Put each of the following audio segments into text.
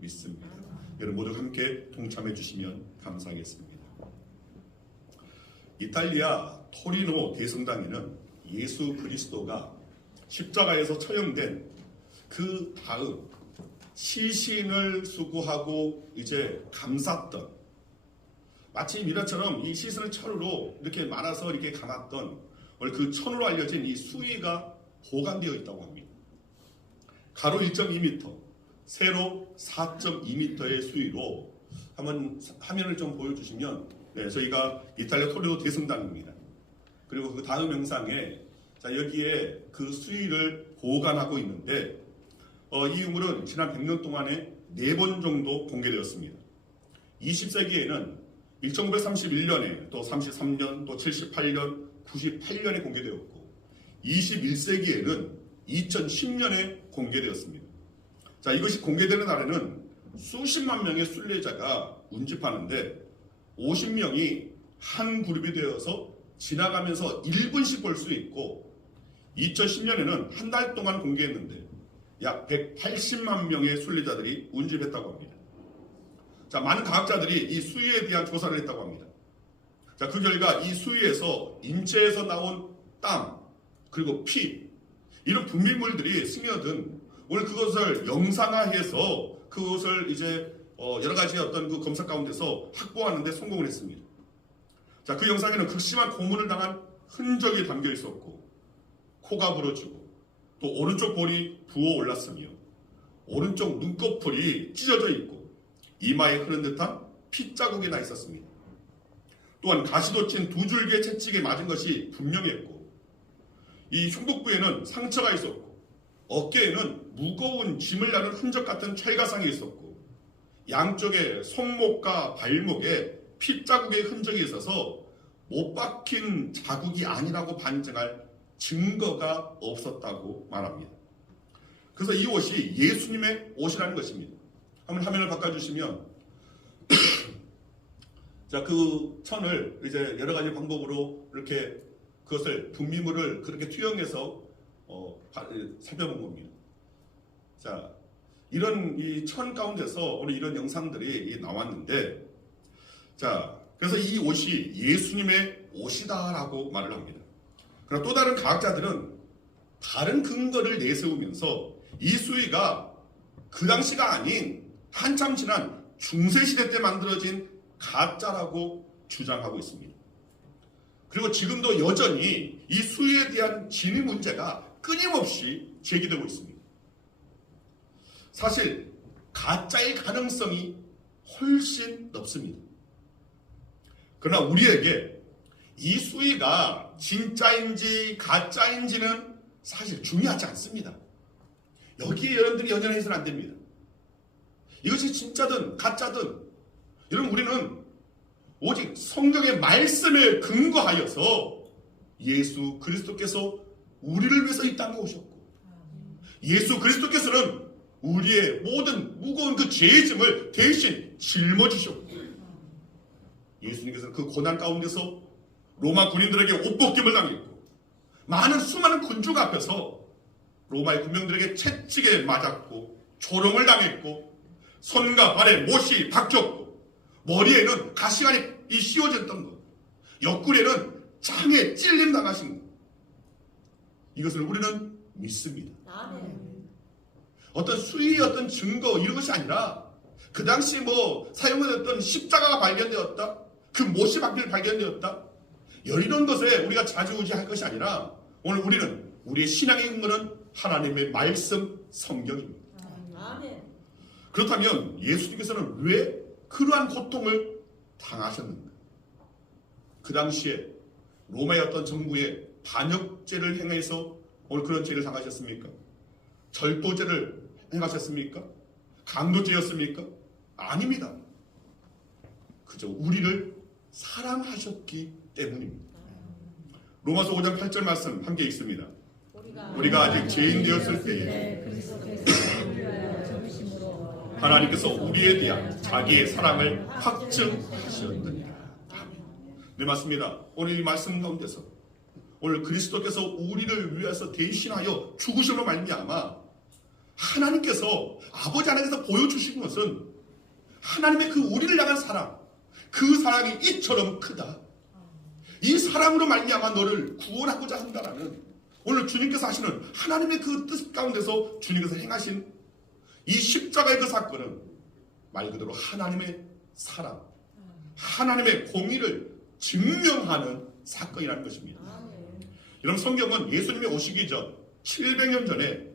믿습니다. 여러분 모두 함께 동참해 주시면 감사하겠습니다. 이탈리아 토리노 대성당에는 예수 그리스도가 십자가에서 처형된 그 다음 시신을 수거하고 이제 감쌌던, 마치 미라처럼 이 시신을 천으로 이렇게 말아서 이렇게 감았던 그 천으로 알려진 이 수위가 보관되어 있다고 합니다. 가로 1.2m, 세로 4.2m의 수위로 한번 화면을 좀 보여주시면, 네, 저희가 이탈리아 토리노 대성당입니다. 그리고 그 다음 영상에 여기에 그 수위를 보관하고 있는데, 이 유물은 지난 100년 동안에 4번 정도 공개되었습니다. 20세기에는 1931년에 또 33년 또 78년 98년에 공개되었고, 21세기에는 2010년에 공개되었습니다. 이것이 공개되는 날에는 수십만 명의 순례자가 운집하는데 50명이 한 그룹이 되어서 지나가면서 1분씩 볼 수 있고, 2010년에는 한 달 동안 공개했는데 약 180만 명의 순례자들이 운집했다고 합니다. 많은 과학자들이 이 수위에 대한 조사를 했다고 합니다. 그 결과 이 수위에서 인체에서 나온 땀, 그리고 피, 이런 분비물들이 스며든, 오늘 그것을 영상화해서 그것을 이제 여러 가지 어떤 그 검사 가운데서 확보하는 데 성공을 했습니다. 그 영상에는 극심한 고문을 당한 흔적이 담겨 있었고, 코가 부러지고, 또 오른쪽 볼이 부어 올랐으며, 오른쪽 눈꺼풀이 찢어져 있고, 이마에 흐른 듯한 핏자국이 나 있었습니다. 또한 가시돋친 2줄기의 채찍에 맞은 것이 분명했고, 이 흉복부에는 상처가 있었고, 어깨에는 무거운 짐을 나는 흔적 같은 철가상이 있었고, 양쪽에 손목과 발목에 핏자국의 흔적이 있어서 못 박힌 자국이 아니라고 반증할 증거가 없었다고 말합니다. 그래서 이 옷이 예수님의 옷이라는 것입니다. 한번 화면을 바꿔주시면, 그 천을 이제 여러 가지 방법으로 이렇게 그것을 분비물을 그렇게 투영해서 살펴본 겁니다. 이런 이 천 가운데서 오늘 이런 영상들이 나왔는데, 그래서 이 옷이 예수님의 옷이다라고 말을 합니다. 그러나 또 다른 과학자들은 다른 근거를 내세우면서 이 수위가 그 당시가 아닌 한참 지난 중세시대 때 만들어진 가짜라고 주장하고 있습니다. 그리고 지금도 여전히 이 수위에 대한 진위 문제가 끊임없이 제기되고 있습니다. 사실 가짜의 가능성이 훨씬 높습니다. 그러나 우리에게 이 수위가 진짜인지 가짜인지는 사실 중요하지 않습니다. 여기에 여러분들이 연연해서는 안 됩니다. 이것이 진짜든 가짜든, 여러분, 우리는 오직 성경의 말씀에 근거하여서 예수 그리스도께서 우리를 위해서 이 땅에 오셨고, 예수 그리스도께서는 우리의 모든 무거운 그 죄의 짐을 대신 짊어지셨고, 예수님께서는 그 고난 가운데서 로마 군인들에게 옷벗김을 당했고, 많은 수많은 군중 앞에서 로마의 군병들에게 채찍에 맞았고, 조롱을 당했고, 손과 발에 못이 박혔고, 머리에는 가시관이 씌워졌던 것, 옆구리에는 창에 찔림 당하신 것, 이것을 우리는 믿습니다. 어떤 수위, 어떤 증거 이런 것이 아니라, 그 당시 사용되었던 십자가가 발견되었다, 그 못이 발견되었다, 이런 것에 우리가 좌지우지할 것이 아니라, 오늘 우리는 우리의 신앙의 근거는 하나님의 말씀 성경입니다. 그렇다면 예수님께서는 왜 그러한 고통을 당하셨는가? 그 당시에 로마의 어떤 정부에 반역죄를 행해서 오늘 그런 죄를 당하셨습니까? 절도죄를 행하셨습니까? 강도죄였습니까? 아닙니다. 그저 우리를 사랑하셨기 때문입니다. 로마서 5장 8절 말씀 함께 읽습니다. 우리가 아직 죄인 되었을 때에 하나님께서 우리에 대한 자기의 사랑을 확증하셨느니라. 아멘. 네, 맞습니다. 오늘 이 말씀 가운데서 오늘 그리스도께서 우리를 위해서 대신하여 죽으심으로 말미암아 하나님께서 아버지 하나님께서 보여주신 것은 하나님의 그 우리를 향한 사랑, 그 사랑이 이처럼 크다. 이 사랑으로 말미암아 너를 구원하고자 한다라는 오늘 주님께서 하시는 하나님의 그 뜻 가운데서 주님께서 행하신 이 십자가의 그 사건은 말 그대로 하나님의 사랑, 하나님의 공의를 증명하는 사건이라는 것입니다. 여러분, 성경은 예수님이 오시기 전 700년 전에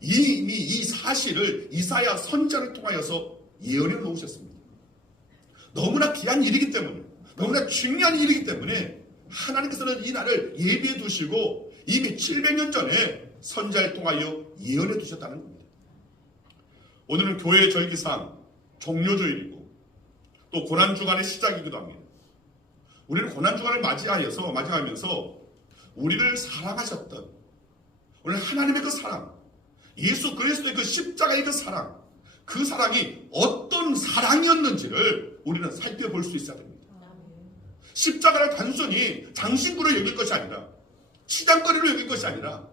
이미 이 사실을 이사야 선지자를 통하여서 예언해 놓으셨습니다. 너무나 귀한 일이기 때문에, 너무나 중요한 일이기 때문에 하나님께서는 이 날을 예비해 두시고 이미 700년 전에 선지자를 통하여 예언해 두셨다는 겁니다. 오늘은 교회 절기상 종료주일이고 또 고난주간의 시작이기도 합니다. 우리는 고난주간을 맞이하면서 우리를 사랑하셨던 오늘 하나님의 그 사랑, 예수 그리스도의 그 십자가의 그 사랑, 그 사랑이 어떤 사랑이었는지를 우리는 살펴볼 수 있어야 됩니다. 십자가를 단순히 장신구로 여길 것이 아니라, 치장거리로 여길 것이 아니라,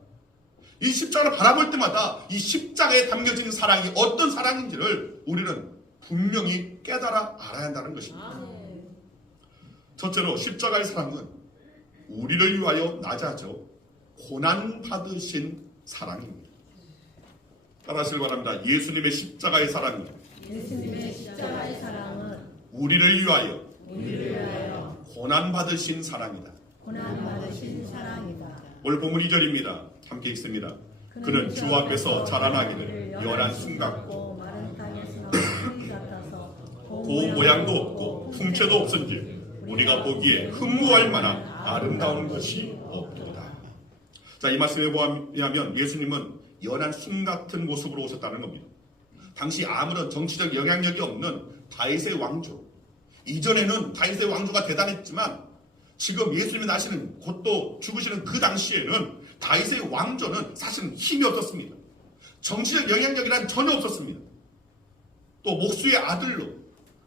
이 십자가를 바라볼 때마다 이 십자가에 담겨진 사랑이 어떤 사랑인지를 우리는 분명히 깨달아 알아야 한다는 것입니다. 첫째로 십자가의 사랑은 우리를 위하여 나자죠 고난받으신 사랑입니다. 따라하시길 바랍니다. 예수님의 십자가의 사랑은 우리를 위하여 고난받으신 사랑이다. 오늘 본문 2절입니다. 함께 읽습니다. 그는 주 앞에서 자라나기를 연한 순 같고 고운 모양도 없고 풍채도 없은지 우리가 보기에 흠모할 만한 아름다운 것이 없도다. 자, 이 말씀에 보면 예수님은 연한 순 같은 모습으로 오셨다는 겁니다. 당시 아무런 정치적 영향력이 없는 다윗의 왕조, 이전에는 다윗의 왕조가 대단했지만 지금 예수님이 나시는 곧또 죽으시는 그 당시에는 다윗의 왕조는 사실은 힘이 없었습니다. 정치적 영향력이란 전혀 없었습니다. 또 목수의 아들로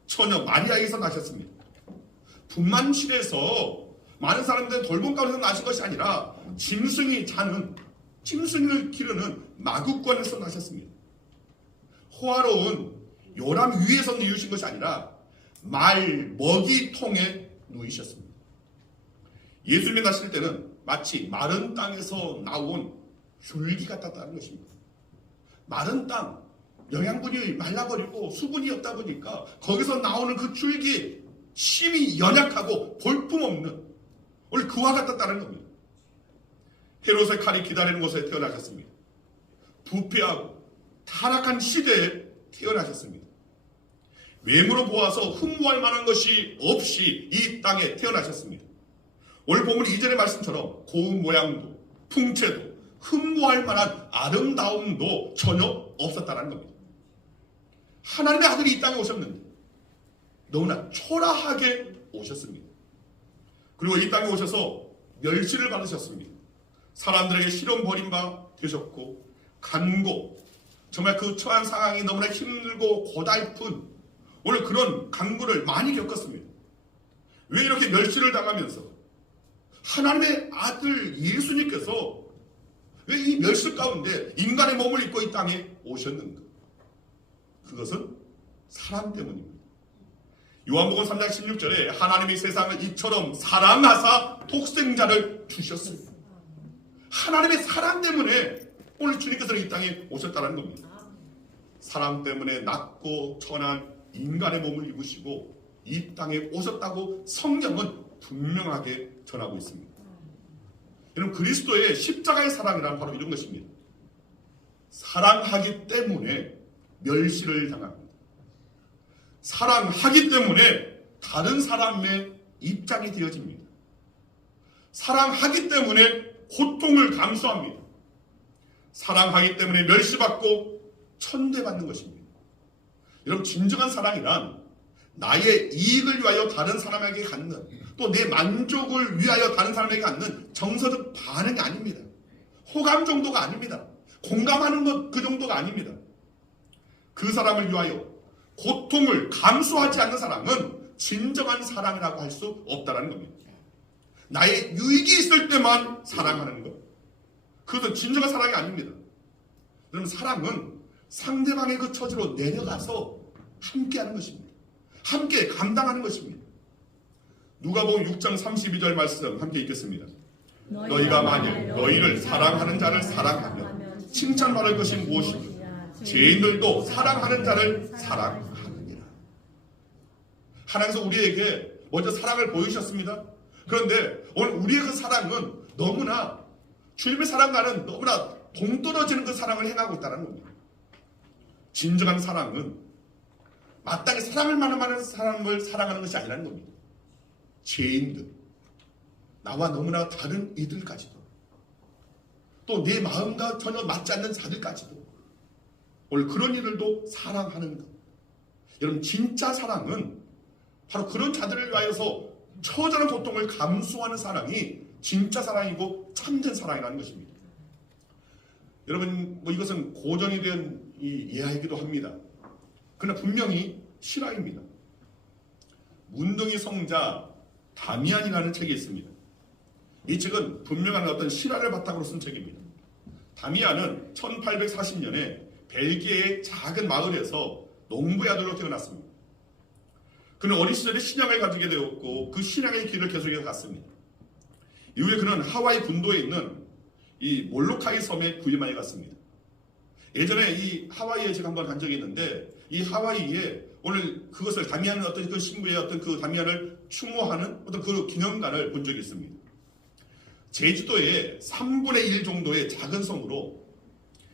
처녀 마리아에서 나셨습니다. 분만실에서 많은 사람들은 돌봄 가운데서 나신 것이 아니라 짐승이 자는, 짐승을 기르는 마구간에서 나셨습니다. 호화로운 요람 위에서 누우신 것이 아니라 말 먹이통에 누이셨습니다. 예수님이 나실 때는 마치 마른 땅에서 나온 줄기 같았다는 것입니다. 마른 땅, 영양분이 말라버리고 수분이 없다 보니까 거기서 나오는 그 줄기, 심이 연약하고 볼품없는 오늘 그와 같았다는 겁니다. 헤롯의 칼이 기다리는 곳에 태어나셨습니다. 부패하고 타락한 시대에 태어나셨습니다. 외모로 보아서 흠모할 만한 것이 없이 이 땅에 태어나셨습니다. 오늘 본문 2절의 말씀처럼 고운 모양도 풍채도 흠모할 만한 아름다움도 전혀 없었다는 겁니다. 하나님의 아들이 이 땅에 오셨는데 너무나 초라하게 오셨습니다. 그리고 이 땅에 오셔서 멸시를 받으셨습니다. 사람들에게 시험 버림바 되셨고 간고, 정말 그 처한 상황이 너무나 힘들고 고달픈 오늘 그런 간구를 많이 겪었습니다. 왜 이렇게 멸시를 당하면서 하나님의 아들 예수님께서 왜 이 멸시 가운데 인간의 몸을 입고 이 땅에 오셨는가? 그것은 사랑 때문입니다. 요한복음 3장 16절에 하나님이 세상을 이처럼 사랑하사 독생자를 주셨습니다. 하나님의 사랑 때문에 오늘 주님께서는 이 땅에 오셨다는 겁니다. 사랑 때문에 낮고 천한 인간의 몸을 입으시고 이 땅에 오셨다고 성경은 분명하게 전하고 있습니다. 여러분, 그리스도의 십자가의 사랑이란 바로 이런 것입니다. 사랑하기 때문에 멸시를 당합니다. 사랑하기 때문에 다른 사람의 입장이 되어집니다. 사랑하기 때문에 고통을 감수합니다. 사랑하기 때문에 멸시받고 천대받는 것입니다. 여러분, 진정한 사랑이란 나의 이익을 위하여 다른 사람에게 갖는, 또 내 만족을 위하여 다른 사람에게 갖는 정서적 반응이 아닙니다. 호감 정도가 아닙니다. 공감하는 것 그 정도가 아닙니다. 그 사람을 위하여 고통을 감수하지 않는 사람은 진정한 사랑이라고 할 수 없다는 겁니다. 나의 유익이 있을 때만 사랑하는 것, 그것은 진정한 사랑이 아닙니다. 그럼 사랑은 상대방의 그 처지로 내려가서 함께하는 것입니다. 함께 감당하는 것입니다. 누가복음 6장 32절 말씀 함께 읽겠습니다. 너희가 만일 너희를 사랑하는 자를 사랑하면 칭찬받을 것이 무엇이니 죄인들도 사랑하는 자를 사랑하느니라. 하나님께서 우리에게 먼저 사랑을 보여주셨습니다. 그런데 오늘 우리의 그 사랑은 너무나 주님의 사랑과는 너무나 동떨어지는 그 사랑을 행하고 있다는 겁니다. 진정한 사랑은 마땅히 사랑을 만한 사람을 사랑하는 것이 아니라는 겁니다. 죄인들, 나와 너무나 다른 이들까지도, 또 내 마음과 전혀 맞지 않는 자들까지도 오늘 그런 이들도 사랑하는 것. 여러분, 진짜 사랑은 바로 그런 자들을 위하여서 처절한 고통을 감수하는 사랑이 진짜 사랑이고 참된 사랑이라는 것입니다. 여러분, 이것은 고전이 된 예화이기도 합니다. 그러나 분명히 실화입니다. 문둥이 성자 다미안이라는 책이 있습니다. 이 책은 분명한 어떤 실화를 바탕으로 쓴 책입니다. 다미안은 1840년에 벨기에의 작은 마을에서 농부의 아들로 태어났습니다. 그는 어린 시절에 신앙을 가지게 되었고 그 신앙의 길을 계속해서 갔습니다. 이후에 그는 하와이 군도에 있는 이 몰로카이 섬에 부임하여 갔습니다. 예전에 이 하와이에 제가 한번 간 적이 있는데 이 하와이에 오늘 그것을 다미안은 어떤 그 신부의 어떤 그 다미안을 추모하는 어떤 그 기념관을 본 적이 있습니다. 제주도의 3분의 1 정도의 작은 섬으로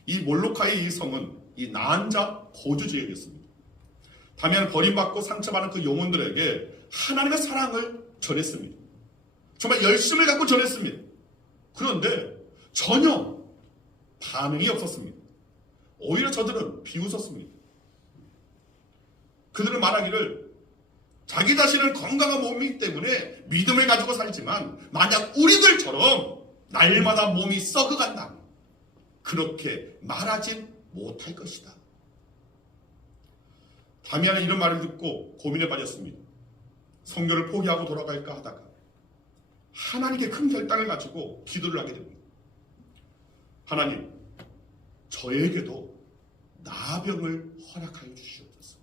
이 몰로카이 이 섬은 이 난자 거주 지역이었습니다. 다미안은 버림받고 상처받은 그 영혼들에게 하나님의 사랑을 전했습니다. 정말 열심을 갖고 전했습니다. 그런데 전혀 반응이 없었습니다. 오히려 저들은 비웃었습니다. 그들은 말하기를 자기 자신은 건강한 몸이기 때문에 믿음을 가지고 살지만 만약 우리들처럼 날마다 몸이 썩어간다면 그렇게 말하진 못할 것이다. 다미안은 이런 말을 듣고 고민에 빠졌습니다. 성교를 포기하고 돌아갈까 하다가 하나님께 큰 결단을 가지고 기도를 하게 됩니다. 하나님, 저에게도 나병을 허락하여 주시옵소서.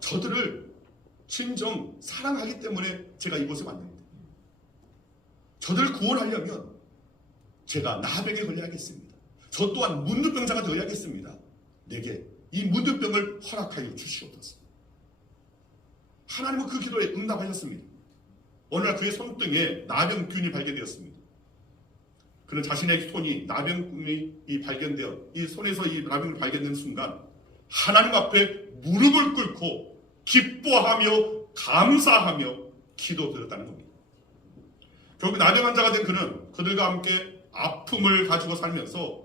저들을 진정 사랑하기 때문에 제가 이곳에 왔는데 저들을 구원하려면 제가 나병에 걸려야겠습니다. 저 또한 문둥병자가 되어야겠습니다. 내게 이 문둥병을 허락하여 주시옵소서. 하나님은 그 기도에 응답하셨습니다. 어느 날 그의 손등에 나병균이 발견되었습니다. 그는 자신의 손이 나병균이 발견되어 이 손에서 이 나병균이 발견된 순간 하나님 앞에 무릎을 꿇고 기뻐하며 감사하며 기도드렸다는 겁니다. 결국 나병 환자가 된 그는 그들과 함께 아픔을 가지고 살면서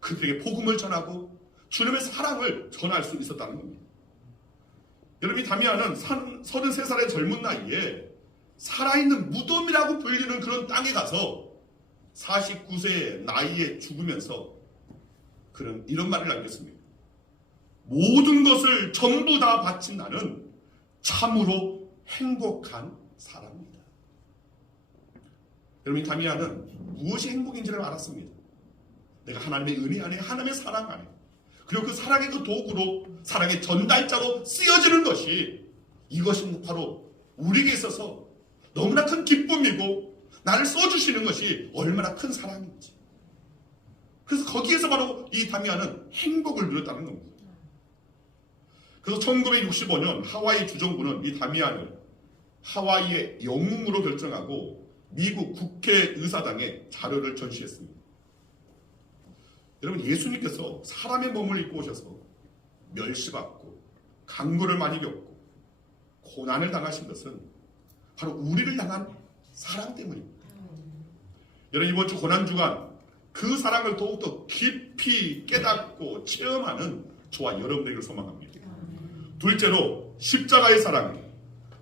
그들에게 복음을 전하고 주님의 사랑을 전할 수 있었다는 겁니다. 여러분, 이 다미안은 33살의 젊은 나이에 살아있는 무덤이라고 불리는 그런 땅에 가서 49세의 나이에 죽으면서 그는 이런 말을 남겼습니다. 모든 것을 전부 다 바친 나는 참으로 행복한 사람입니다. 여러분, 이 다미안은 무엇이 행복인지를 알았습니다. 내가 하나님의 은혜 안에, 하나님의 사랑 안에, 그리고 그 사랑의 그 도구로, 사랑의 전달자로 쓰여지는 것이, 이것이 바로 우리에게 있어서 너무나 큰 기쁨이고 나를 써주시는 것이 얼마나 큰 사랑인지. 그래서 거기에서 바로 이 다미안은 행복을 누렸다는 겁니다. 그래서 1965년 하와이 주정부는 이 다미안을 하와이의 영웅으로 결정하고 미국 국회의사당에 자료를 전시했습니다. 여러분, 예수님께서 사람의 몸을 입고 오셔서 멸시받고 강고를 많이 겪고 고난을 당하신 것은 바로 우리를 향한 사랑 때문입니다. 여러분, 이번 주 고난주간 그 사랑을 더욱더 깊이 깨닫고 체험하는 저와 여러분들에게 소망합니다. 둘째로, 십자가의 사랑은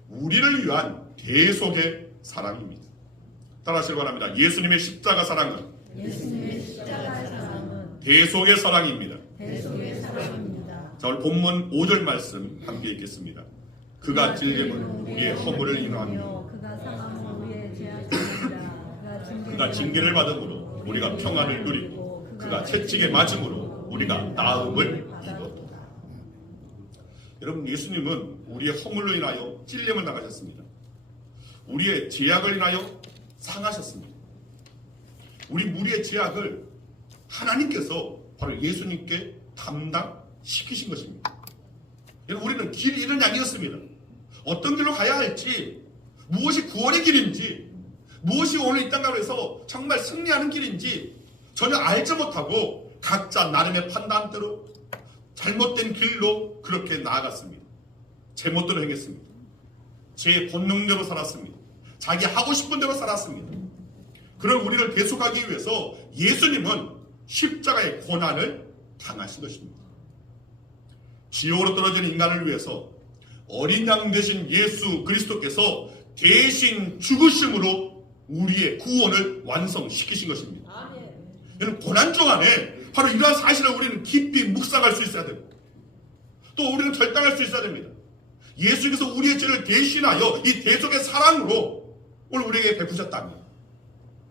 우리를 위한 대속의 사랑입니다. 따라하시기 바랍니다. 예수님의 십자가 사랑은 대속의 사랑입니다. 자, 오늘 본문 5절 말씀 함께 읽겠습니다. 그가 찔림은 우리의 허물을 인하며 그가 징계를 받음으로 우리가 평안을 누리고 그가 채찍에 맞음으로 우리가 나음을 입었도다. 여러분, 예수님은 우리의 허물로 인하여 찔림을 당하셨습니다. 우리의 죄악을 인하여 상하셨습니다. 우리 무리의 죄악을 하나님께서 바로 예수님께 담당시키신 것입니다. 여러분, 우리는 길이 이런 양이었습니다. 어떤 길로 가야 할지, 무엇이 구원의 길인지, 무엇이 오늘 이 땅 가운데서 정말 승리하는 길인지 전혀 알지 못하고 각자 나름의 판단대로 잘못된 길로 그렇게 나아갔습니다. 제멋대로 행했습니다. 제 본능대로 살았습니다. 자기 하고 싶은 대로 살았습니다. 그런 우리를 대속하기 위해서 예수님은 십자가의 고난을 당하신 것입니다. 지옥으로 떨어진 인간을 위해서 어린 양 되신 예수 그리스도께서 대신 죽으심으로 우리의 구원을 완성시키신 것입니다. 여러분, 고난 중 안에 바로 이러한 사실을 우리는 깊이 묵상할 수 있어야 됩니다. 또 우리는 결단할 수 있어야 됩니다. 예수께서 우리의 죄를 대신하여 이 대속의 사랑으로 오늘 우리에게 베푸셨다면,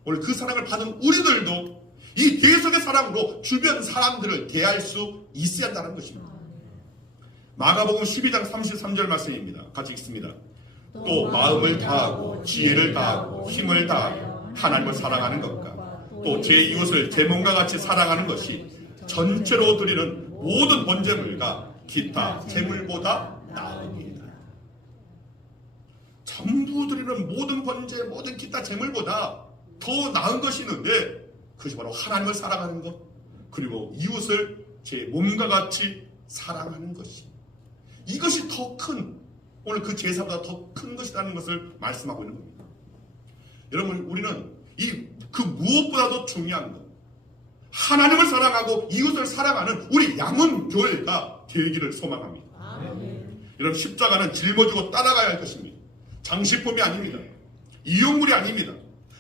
오늘 그 사랑을 받은 우리들도 이 대속의 사랑으로 주변 사람들을 대할 수 있어야 한다는 것입니다. 마가복음 12장 33절 말씀입니다. 같이 읽습니다. 또 마음을 다하고 지혜를 다하고 힘을 다하여 하나님을 사랑하는 것과 또 제 이웃을 제 몸과 같이 사랑하는 것이 전체로 드리는 모든 번제물과 기타 제물보다 나으니이다. 전부 드리는 모든 번제, 모든 기타 제물보다 더 나은 것이 있는데, 그것이 바로 하나님을 사랑하는 것, 그리고 이웃을 제 몸과 같이 사랑하는 것이, 이것이 더 큰, 오늘 그 제사보다 더 큰 것이라는 것을 말씀하고 있는 겁니다. 여러분, 우리는 그 무엇보다도 중요한 것, 하나님을 사랑하고 이웃을 사랑하는 우리 양은 교회가 되기를 소망합니다. 여러분, 십자가는 짊어지고 따라가야 할 것입니다. 장식품이 아닙니다. 이용물이 아닙니다.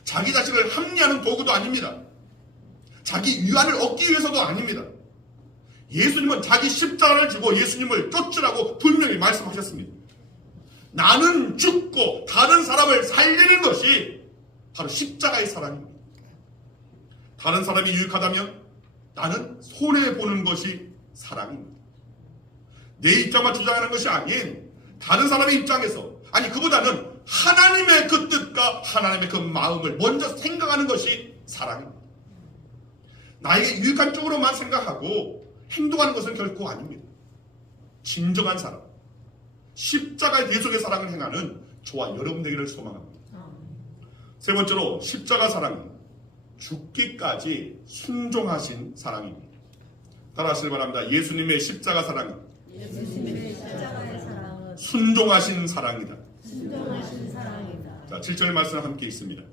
자기 자신을 합리하는 도구도 아닙니다. 자기 위안을 얻기 위해서도 아닙니다. 예수님은 자기 십자가를 지고 예수님을 쫓으라고 분명히 말씀하셨습니다. 나는 죽고 다른 사람을 살리는 것이 바로 십자가의 사랑입니다. 다른 사람이 유익하다면 나는 손해보는 것이 사랑입니다. 내 입장만 주장하는 것이 아닌 다른 사람의 입장에서, 아니 그보다는 하나님의 그 뜻과 하나님의 그 마음을 먼저 생각하는 것이 사랑입니다. 나에게 유익한 쪽으로만 생각하고 행동하는 것은 결코 아닙니다. 진정한 사랑, 십자가의 대속의 사랑을 행하는 저와 여러분 되기를 소망합니다. 세 번째로, 십자가 사랑은 죽기까지 순종하신 사랑입니다. 따라하시길 바랍니다. 예수님의 십자가 사랑은 순종하신 사랑이다. 자, 7절 말씀 함께 있습니다.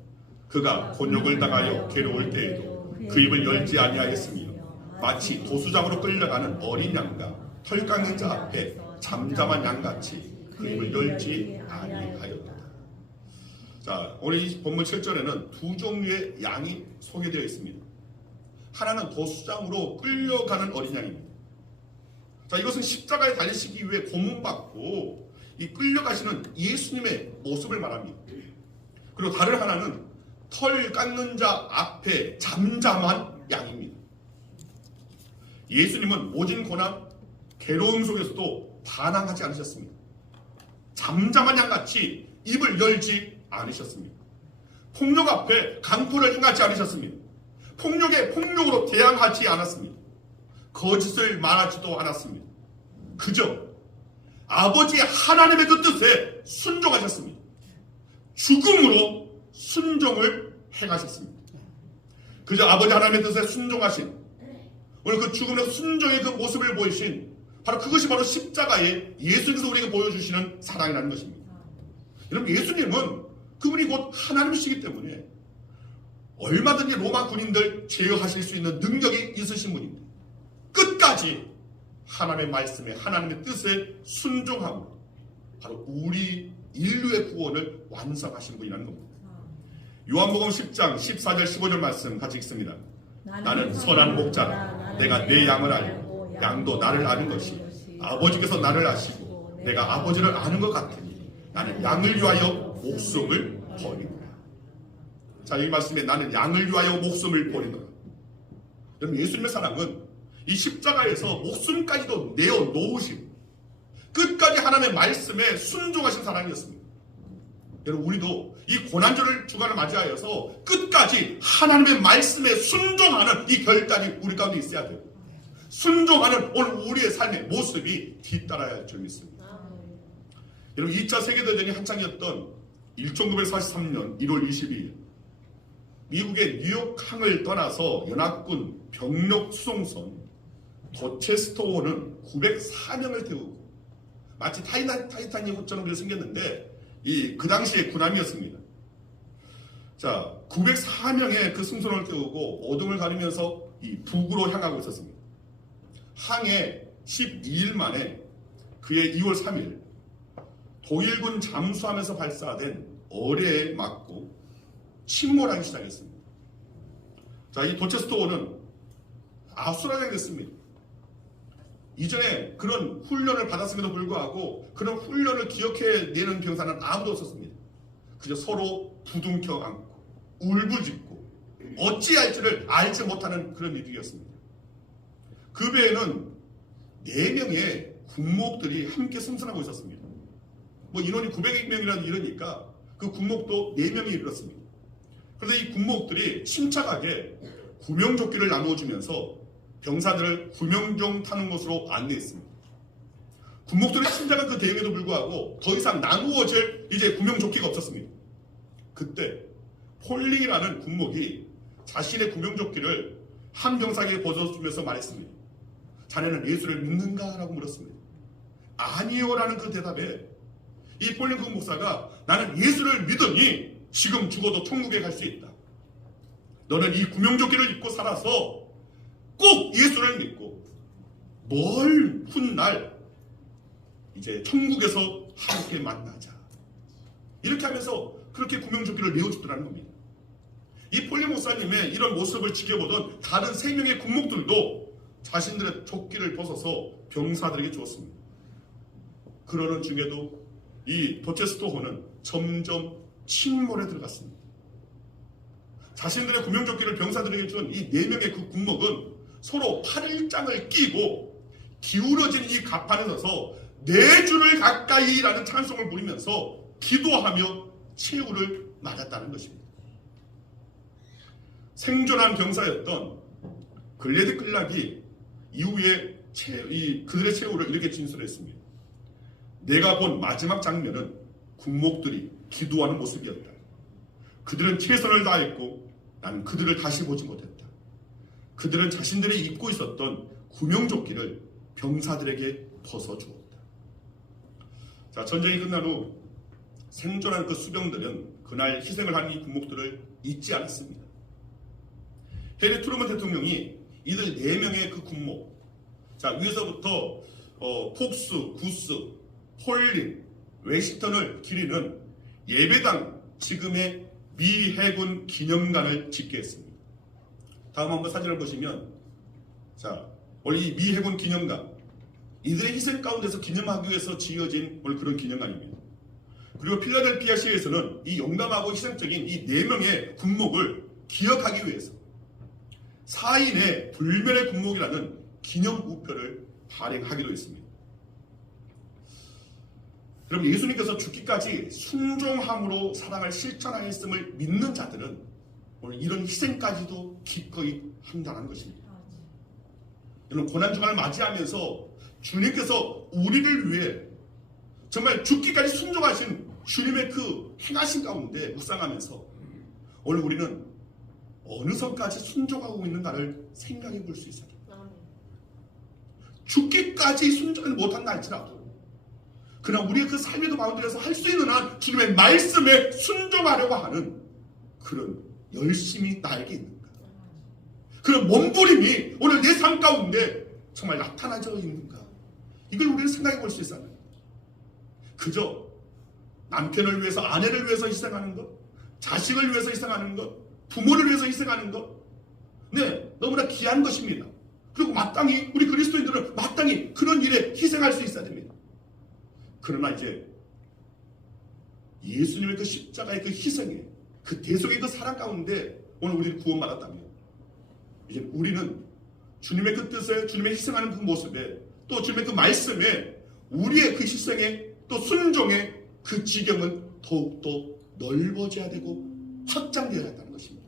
그가 곤욕을 당하여 괴로울 때에도 그 입을 열지 아니하였으며 마치 도수장으로 끌려가는 어린 양과 털 깎는 자 앞에 잠잠한 양같이 그 입을 열지 아니하였다. 자, 오늘 이 본문 7절에는 두 종류의 양이 소개되어 있습니다. 하나는 도수장으로 끌려가는 어린 양입니다. 자, 이것은 십자가에 달리시기 위해 고문받고 이 끌려가시는 예수님의 모습을 말합니다. 그리고 다른 하나는 털 깎는 자 앞에 잠잠한 양입니다. 예수님은 모진 고난, 괴로움 속에서도 반항하지 않으셨습니다. 잠잠한 양같이 입을 열지 않으셨습니다. 폭력 앞에 강포를 행하지 않으셨습니다. 폭력에 폭력으로 대항하지 않았습니다. 거짓을 말하지도 않았습니다. 그저 아버지 하나님의 그 뜻에 순종하셨습니다. 죽음으로 순종을 행하셨습니다. 그저 아버지 하나님의 뜻에 순종하신, 오늘 그 죽음의 순종의 그 모습을 보이신, 바로 그것이 바로 십자가에 예수님께서 우리에게 보여주시는 사랑이라는 것입니다. 여러분, 예수님은 그분이 곧 하나님이시기 때문에 얼마든지 로마 군인들 제어하실 수 있는 능력이 있으신 분입니다. 끝까지 하나님의 말씀에, 하나님의 뜻에 순종하고 바로 우리 인류의 구원을 완성하신 분이라는 겁니다. 요한복음 10장 14절 15절 말씀 같이 읽습니다. 나는 선한 목자라. 내가 내 양을 알고 양도 나를 아는 것이 아버지께서 나를 아시고 내가 아버지를 아는 것 같으니 나는 양을 위하여 목숨을 버리노라. 자, 이 말씀에 나는 양을 위하여 목숨을 버리노라. 여러분, 예수님의 사랑은 이 십자가에서 목숨까지도 내어 놓으신, 끝까지 하나님의 말씀에 순종하신 사랑이었습니다. 여러분, 우리도 이 고난절을 주간을 맞이하여서 끝까지 하나님의 말씀에 순종하는 이 결단이 우리 가운데 있어야 돼요. 순종하는 오늘 우리의 삶의 모습이 뒤따라야 할 줄 믿습니다. 여러분, 2차 세계대전이 한창이었던 1943년 1월 22일 미국의 뉴욕항을 떠나서 연합군 병력 수송선 도체스토어는 904명을 태우고 마치 타이타닉 호처럼 생겼는데 그 당시의 군함이었습니다. 자, 904명의 그 승선을 태우고 어둠을 가리면서 이 북으로 향하고 있었습니다. 항해 12일 만에 그해 2월 3일 독일군 잠수함에서 발사된 어뢰에 맞고 침몰하기 시작했습니다. 자, 이 도체스토어는 아수라장이 됐습니다. 이전에 그런 훈련을 받았음에도 불구하고 그런 훈련을 기억해내는 병사는 아무도 없었습니다. 그저 서로 부둥켜 안고 울부짖고 어찌할지를 알지 못하는 그런 일이었습니다. 그 배에는 4명의 군목들이 함께 승선하고 있었습니다. 뭐 인원이 900명이라는 이러니까 그 군목도 4명이 이르렀습니다. 그런데 이 군목들이 침착하게 구명조끼를 나누어주면서 병사들을 구명정 타는 곳으로 안내했습니다. 군목들의 친절한 그 대응에도 불구하고 더 이상 나누어질 이제 구명조끼가 없었습니다. 그때 폴링이라는 군목이 자신의 구명조끼를 한 병사에게 벗어주면서 말했습니다. 자네는 예수를 믿는가? 라고 물었습니다. 아니요 라는 그 대답에 이 폴링 그 목사가 나는 예수를 믿으니 지금 죽어도 천국에 갈 수 있다. 너는 이 구명조끼를 입고 살아서 꼭 예수를 믿고 멀 훗날 이제 천국에서 함께 만나자. 이렇게 하면서 그렇게 구명조끼를 내어주더라는 겁니다. 이 폴링 목사님의 이런 모습을 지켜보던 다른 3명의 군목들도 자신들의 조끼를 벗어서 병사들에게 주었습니다. 그러는 중에도 이 도체스토어는 점점 침몰에 들어갔습니다. 자신들의 구명조끼를 병사들에게 준 이 4명의 그 군목은 서로 팔일장을 끼고 기울어진 이 갑판에 서서 4주를 가까이라는 찬송을 부르면서 기도하며 최후를 맞았다는 것입니다. 생존한 병사였던 글레드 클락이 이후에 그들의 최후를 이렇게 진술했습니다. 내가 본 마지막 장면은 군목들이 기도하는 모습이었다. 그들은 최선을 다했고 난 그들을 다시 보지 못했다. 그들은 자신들이 입고 있었던 구명조끼를 병사들에게 벗어주었다. 자, 전쟁이 끝난 후 생존한 그 수병들은 그날 희생을 한 이 군목들을 잊지 않았습니다. 해리 트루먼 대통령이 이들 4명의 그 군목, 자, 위에서부터 폭스, 구스, 폴린, 웨시턴을 기리는 예배당, 지금의 미 해군 기념관을 짓게 했습니다. 다음 한번 사진을 보시면, 자, 원래 이 미 해군 기념관, 이들의 희생 가운데서 기념하기 위해서 지어진 오늘 그런 기념관입니다. 그리고 필라델피아 시에서는 이 용감하고 희생적인 이 4명의 군목을 기억하기 위해서 4인의 불멸의 군목이라는 기념 우표를 발행하기로 했습니다. 여러분, 예수님께서 죽기까지 순종함으로 사랑을 실천하였음을 믿는 자들은 오늘 이런 희생까지도 기꺼이 한다는 것입니다. 여러분, 고난주간을 맞이하면서 주님께서 우리를 위해 정말 죽기까지 순종하신 주님의 그 행하신 가운데 묵상하면서 오늘 우리는 어느 선까지 순종하고 있는가를 생각해 볼 수 있어요. 죽기까지 순종을 못한다 할지라도 그러나 우리의 그 삶에도 가운데서 할 수 있는 한 주님의 말씀에 순종하려고 하는 그런 열심이 나에게 있는가? 그런 몸부림이 오늘 내 삶 가운데 정말 나타나져 있는가? 이걸 우리는 생각해 볼 수 있어요. 그저 남편을 위해서, 아내를 위해서 희생하는 것, 자식을 위해서 희생하는 것, 부모를 위해서 희생하는 것, 네, 너무나 귀한 것입니다. 그리고 마땅히 우리 그리스도인들은 마땅히 그런 일에 희생할 수 있어야 됩니다. 그러나 이제 예수님의 그 십자가의 그 희생에, 그 대속의 그 사랑 가운데 오늘 우리는 구원받았다면 이제 우리는 주님의 그 뜻에, 주님의 희생하는 그 모습에, 또 주님의 그 말씀에 우리의 그 희생에 또 순종의 그 지경은 더욱더 넓어져야 되고 확장되어야 한다는 것입니다.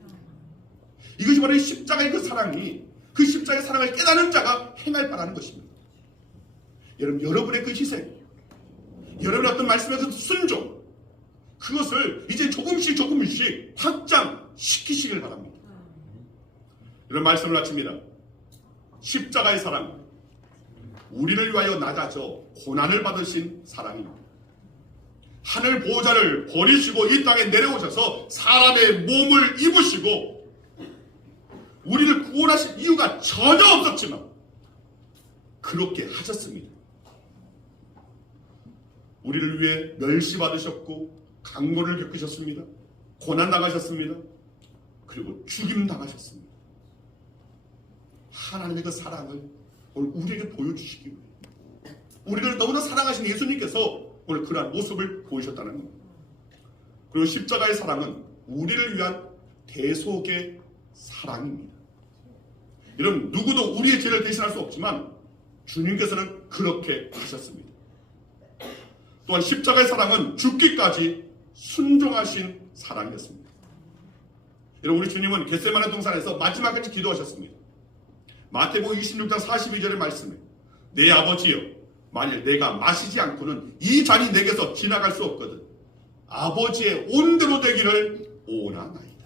이것이 바로 이 십자가의 그 사랑이, 그 십자가의 사랑을 깨닫는 자가 행할 바라는 것입니다. 여러분, 여러분의 그 희생, 여러분의 어떤 말씀의 그 순종, 그것을 이제 조금씩 확장시키시길 바랍니다. 이런 말씀을 마칩니다. 십자가의 사랑, 우리를 위하여 낮아져 고난을 받으신 사랑입니다. 하늘 보호자를 버리시고 이 땅에 내려오셔서 사람의 몸을 입으시고 우리를 구원하실 이유가 전혀 없었지만 그렇게 하셨습니다. 우리를 위해 멸시받으셨고 강고를 겪으셨습니다. 고난당하셨습니다. 그리고 죽임당하셨습니다. 하나님의 그 사랑을 오늘 우리에게 보여주시기 위해, 우리를 너무나 사랑하신 예수님께서 오늘 그러한 모습을 보이셨다는 겁니다. 그리고 십자가의 사랑은 우리를 위한 대속의 사랑입니다. 여러분, 누구도 우리의 죄를 대신할 수 없지만 주님께서는 그렇게 하셨습니다. 또한 십자가의 사랑은 죽기까지 순종하신 사랑이었습니다. 여러분, 우리 주님은 겟세마네 동산에서 마지막까지 기도하셨습니다. 마태복음 26장 42절의 말씀에 내 아버지여, 만일 내가 마시지 않고는 이 잔이 내게서 지나갈 수 없거든 아버지의 온대로 되기를 원하나이다.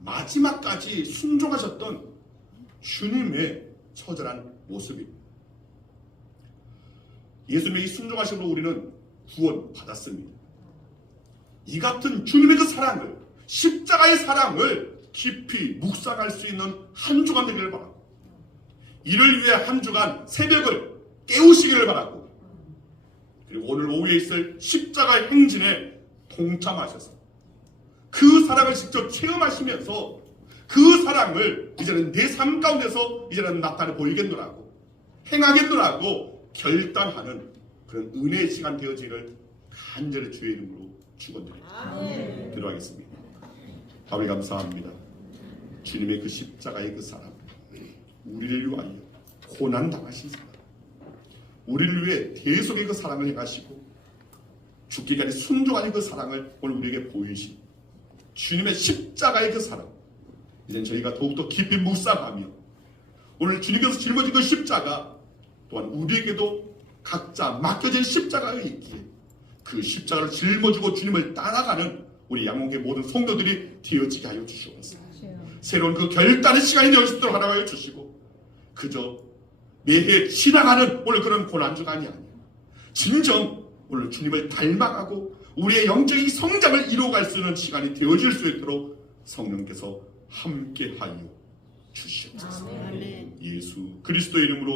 마지막까지 순종하셨던 주님의 처절한 모습입니다. 예수님의 이 순종하심으로 우리는 구원받았습니다. 이 같은 주님의 그 사랑을, 십자가의 사랑을 깊이 묵상할 수 있는 한 주간 되기를 바라고, 이를 위해 한 주간 새벽을 깨우시기를 바라고, 그리고 오늘 오후에 있을 십자가의 행진에 동참하셔서 그 사랑을 직접 체험하시면서 그 사랑을 이제는 내 삶 가운데서 이제는 나타내 보이겠노라고, 행하겠노라고 결단하는 그런 은혜의 시간 되어지기를 간절히 주의 이름으로 축원드립니다. 기도하겠습니다. 아버지, 감사합니다. 주님의 그 십자가의 그 사랑, 우리를 위하여 고난당하신 사랑, 우리를 위해 대속의 그 사랑을 행하시고 죽기까지 순종하는 그 사랑을 오늘 우리에게 보이신 주님의 십자가의 그 사랑, 이제 저희가 더욱더 깊이 묵상하며 오늘 주님께서 짊어진 그 십자가 또한 우리에게도 각자 맡겨진 십자가가 있기에 그 십자가를 짊어지고 주님을 따라가는 우리 양홍교회 모든 성도들이 되어지게 하여 주시옵소서. 새로운 그 결단의 시간이 되어 수 있도록 하여 주시고, 그저 매해 지나가는 오늘 그런 고난주간이 아니라 진정 오늘 주님을 닮아가고 우리의 영적인 성장을 이루어갈 수 있는 시간이 되어질 수 있도록 성령께서 함께하여 주시옵소서. 예수 그리스도의 이름으로